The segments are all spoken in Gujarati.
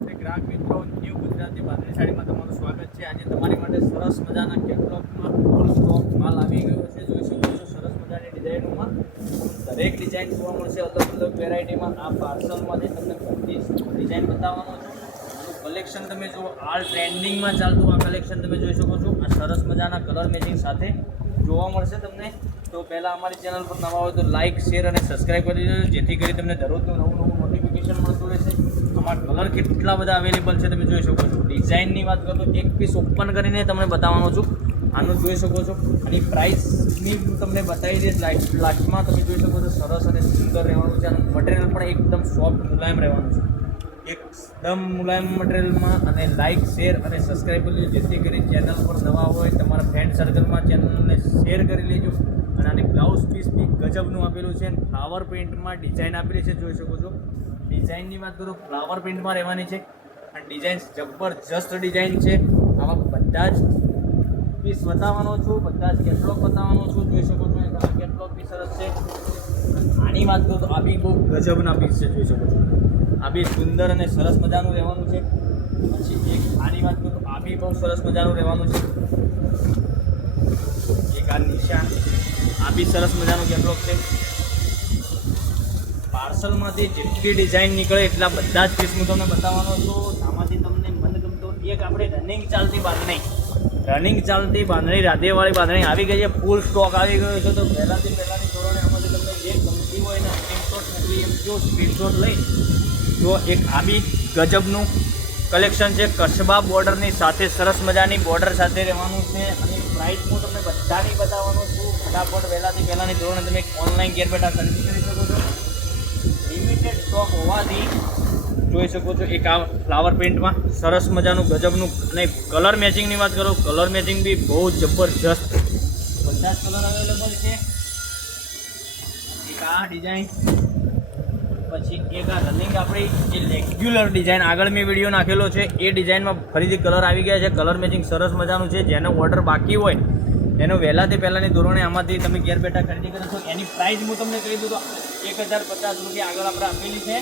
ગ્રાહક મિત્રો, ન્યૂ ગુજરાતી બાંધણી સાડીમાં તમારું સ્વાગત છે। આજે તમારી માટે સરસ મજાના કેટલોગમાં ફૂલ સ્ટોક માલ આવી ગયો છે। જોઈ શકો છો સરસ મજાની ડિઝાઇનોમાં દરેક ડિઝાઇન જોવા મળશે અલગ અલગ વેરાયટીમાં। આ પાર્સલમાંથી તમને બધી ડિઝાઇન બતાવવાનો છું। કલેક્શન તમે જો હાલ ટ્રેન્ડિંગમાં ચાલતું આ કલેક્શન તમે જોઈ શકો છો। આ સરસ મજાના કલર મેચિંગ સાથે જોવા મળશે તમને। તો પહેલાં અમારી ચેનલ પર નવા હોય તો લાઇક શેર અને સબસ્ક્રાઈબ કરી દેજો, જેથી કરી તમને દરરોજનું નવું નોટિફિકેશન મળતું રહેશે। તમારા કલર કેટલા બધા અવેલેબલ છે તમે જોઈ શકો છો। ડિઝાઇનની વાત કરું તો એક પીસ ઓપન કરીને તમને બતાવવાનો છું। આનું જોઈ શકો છો અને પ્રાઇસની હું તમને બતાવી દઈશ લાસ્ટમાં। તમે જોઈ શકો છો સરસ અને સુંદર રહેવાનું છે। અને મટીરિયલ પણ એકદમ સોફ્ટ મુલાયમ રહેવાનું છે, એકદમ મુલાયમ મટીરિયલમાં। અને લાઇક શેર અને સબસ્ક્રાઈબ કરી લેજો, જેથી કરી ચેનલ પર નવા હોય તમારા ફ્રેન્ડ સર્કલમાં ચેનલને શેર કરી લેજો। અને આની બ્લાઉઝ પીસ બી ગજબનું આપેલું છે, ફ્લાવર પ્રિન્ટમાં ડિઝાઇન આપેલી છે જોઈ શકો છો। ડિઝાઇનની વાત કરું ફ્લાવર પ્રિન્ટમાં રહેવાની છે। આ ડિઝાઇન જબરજસ્ત ડિઝાઇન છે। આવા બધા જ પીસ બતાવવાનો છું, બધા જ કેટલોગ બતાવવાનો છું। જોઈ શકો છો આ કેટલોગ બી સરસ છે। આની વાત કરું તો આ બી બહુ ગજબના પીસ છે, જોઈ શકો છો। આ બી સુંદર અને સરસ મજાનું રહેવાનું છે। પછી એક આની વાત કરું તો આ બી બહુ સરસ મજાનું રહેવાનું છે। એક આ નિશાન, આ બી સરસ મજાનું કેટલોગ છે। પાર્સલમાંથી જેટલી ડિઝાઇન નીકળે એટલા બધા જ પીસ હું તમને બતાવવાનો છું। આમાંથી તમને મનગમતો એક આપણે રનિંગ ચાલતી બાંધણી રાધેવાળી બાંધણી આવી ગઈ છે, ફૂલ સ્ટોક આવી ગયો છે। તો પહેલાંની ધોરણે આમાંથી તમને જે ગમતી હોય ને સ્ક્રીનશોટ મોકલી એમ સ્ક્રીનશોટ લઈ તો એક આ બી ગજબનું કલેક્શન છે। કસબા બોર્ડરની સાથે સરસ મજાની બોર્ડર સાથે રહેવાનું છે। અને પ્રાઇસ હું તમને બધાની બતાવવાનો છું। ફટાફટ પહેલાંની ધોરણે તમે ઓનલાઈન ઘેર બેઠા ખરીદી કરી શકો છો। લિમિટેડ સ્ટોક હોવાથી જોઈ શકો છો એક આ ફ્લાવર પ્રિન્ટમાં સરસ મજાનું ગજબનું। અને કલર મેચિંગની વાત કરો, કલર મેચિંગ બી બહુ જબરજસ્ત, બધા જ કલર અવેલેબલ છે। એક આ ડિઝાઇન, પછી એક આ રનિંગ આપણી જે રેગ્યુલર ડિઝાઇન આગળ મેં વિડીયો નાખેલો છે એ ડિઝાઇનમાં ફરીથી કલર આવી ગયા છે। કલર મેચિંગ સરસ મજાનું છે। જેનો ઓર્ડર બાકી હોય એનો વહેલાથી પહેલાંની ધોરણે આમાંથી તમે ઘેર બેઠા ખરીદી કરો છો। એની પ્રાઇસ હું તમને કહી દઉં તો 1050 રૂપિયા આગળ આપણે આપેલી છે।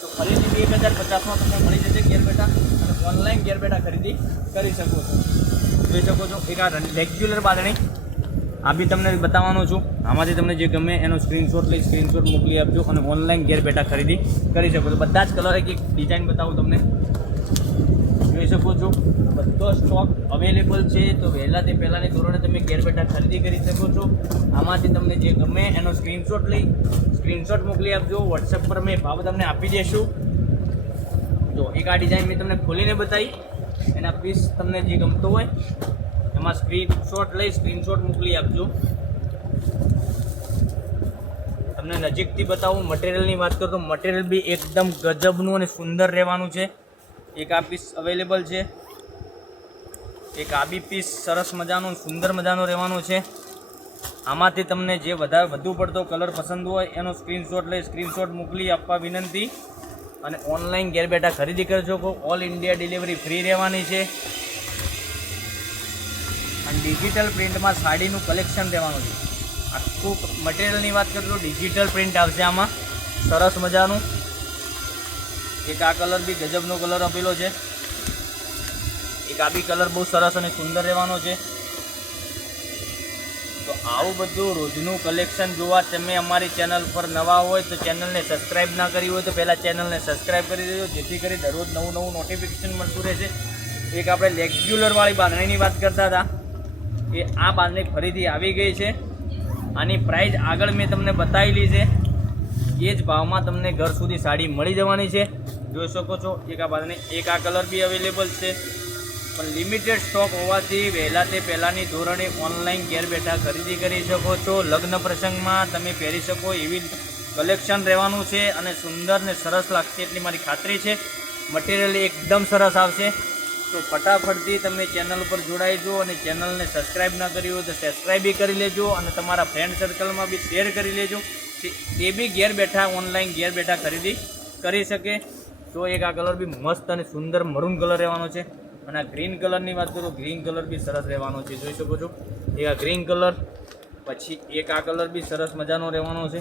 તો ફરીથી 1050માં તમને મળી જશે ઘેર બેઠા, અને ઓનલાઈન ઘેર બેઠા ખરીદી કરી શકો છો। જોઈ શકો છો એક આ રેગ્યુલર બાંધણી આ બી તમને બતાવવાનો છું। આમાંથી તમને જે ગમે એનો સ્ક્રીનશોટ મોકલી આપજો અને ઓનલાઈન ઘેર બેઠા ખરીદી કરી શકો છો। બધા જ કલર એક ડિઝાઇન બતાવું તમને, જોઈ શકો છો બધો સ્ટોક અવેલેબલ છે। તો વહેલાથી પહેલાંની ધોરણે તમે ઘેર બેઠા ખરીદી કરી શકો છો। આમાંથી તમને જે ગમે એનો સ્ક્રીનશોટ મોકલી આપજો। વોટ્સએપ પર મેં ભાવ તમને આપી દઈશું। જો એક આ ડિઝાઇન મેં તમને ખોલીને બતાવી, એના પીસ તમને જે ગમતો હોય એમાં સ્ક્રીનશોટ મોકલી આપજો। તમને નજીકથી બતાવું, મટીરિયલની વાત કરું તો મટીરિયલ બી એકદમ ગજબનું અને સુંદર રહેવાનું છે। એક આ પીસ અવેલેબલ છે, એક આ બી પીસ સરસ મજાનું સુંદર મજાનું રહેવાનું છે। આમાંથી તમને જે વધુ પડતો કલર પસંદ હોય એનો સ્ક્રીનશોટ મોકલી આપવા વિનંતી। અને ઓનલાઈન ઘેર બેઠા ખરીદી કરજો। ઓલ ઇન્ડિયા ડિલિવરી ફ્રી રહેવાની છે। અને ડિજિટલ પ્રિન્ટમાં સાડીનું કલેક્શન રહેવાનું છે। આખું મટીરિયલની વાત કરું તો ડિજિટલ પ્રિન્ટ આવશે આમાં સરસ મજાનું। એક આ કલર બી ગજબનો કલર આપેલો છે। એક આ બી કલર બહુ સરસ અને સુંદર રહેવાનો છે। તો આવું બધું રોજનું કલેક્શન જોવા તમે અમારી ચેનલ પર નવા હોય તો ચેનલને સબસ્ક્રાઈબ ના કરી હોય તો પહેલાં ચેનલને સબસ્ક્રાઈબ કરી દેજો, જેથી કરી દરરોજ નવું નોટિફિકેશન મળતું રહેશે। એક આપણે રેગ્યુલરવાળી બાંધણીની વાત કરતા હતા, એ આ બાંધણી ફરીથી આવી ગઈ છે। આની પ્રાઇસ આગળ મેં તમને બતાવેલી છે, એ જ ભાવમાં તમને ઘર સુધી સાડી મળી જવાની છે। જોઈ શકો છો એક આ બાંધણી, એક આ કલર બી અવેલેબલ છે, પણ લિમિટેડ સ્ટોક હોવાથી વહેલાથી પહેલાંની ધોરણે ઓનલાઈન ઘેર બેઠા ખરીદી કરી શકો છો। લગ્ન પ્રસંગમાં તમે પહેરી શકો એવી કલેક્શન રહેવાનું છે અને સુંદર ને સરસ લાગશે એટલી મારી ખાતરી છે। મટીરિયલ એકદમ સરસ આવશે। તો ફટાફટથી તમે ચેનલ ઉપર જોડાઈજો અને ચેનલને સબસ્ક્રાઈબ ના કરી હોય તો સબસ્ક્રાઈબ બી કરી લેજો અને તમારા ફ્રેન્ડ સર્કલમાં બી શેર કરી લેજો, એ બી ઘેર બેઠા ઓનલાઈન ઘેર બેઠા ખરીદી કરી શકે। તો એક આ કલર બી મસ્ત અને સુંદર મરૂન કલર રહેવાનો છે। અને આ ગ્રીન કલરની વાત કરું, ગ્રીન કલર બી સરસ રહેવાનો છે, જોઈ શકો છો એક આ ગ્રીન કલર। પછી એક આ કલર બી સરસ મજાનો રહેવાનો છે।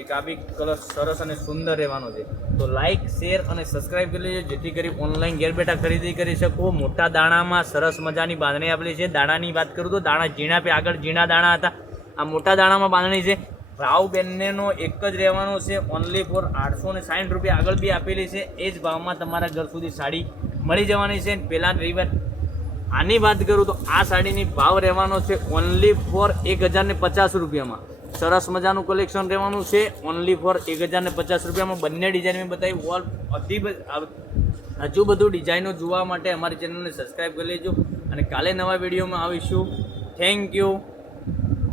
એક આ બી કલર સરસ અને સુંદર રહેવાનો છે. તો લાઇક શેર અને સબસ્ક્રાઇબ કરી લેજો જેથી કરી ઓનલાઈન ઘેર બેઠા ખરીદી કરી શકો. મોટા દાણામાં સરસ મજાની બાંધણી આપેલી છે. દાણાની વાત કરું તો દાણા ઝીણા પે આગળ ઝીણા દાણા હતા, આ મોટા દાણામાં બાંધણી છે. ભાવ બંનેનો એક જ રહેવાનો છે, ઓનલી ફોર 860 રૂપિયા આગળ બી આપેલી છે. એ જ ભાવમાં તમારા ઘર સુધી સાડી મળી જવાની છે. પહેલાં રહી વાત આની વાત કરું તો આ સાડીની ભાવ રહેવાનો છે ઓનલી ફોર 1050 રૂપિયામાં. સરસ મજાનું કલેક્શન રહેવાનું છે ઓનલી ફોર 1050 રૂપિયામાં. બંને ડિઝાઇન મેં બતાવી. વોલ હજુ બધું ડિઝાઇનો જોવા માટે અમારી ચેનલને સબસ્ક્રાઈબ કરી લેજો અને કાલે નવા વિડીયોમાં આવીશું. Thank you.